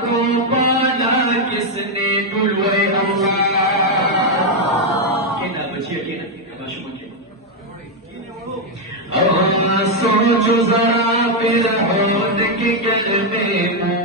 کو پانا کس نے ڈلوے اللہ کہنا بچی کہنا شما کے سوچو ذرا پھر ہونے کے کلمے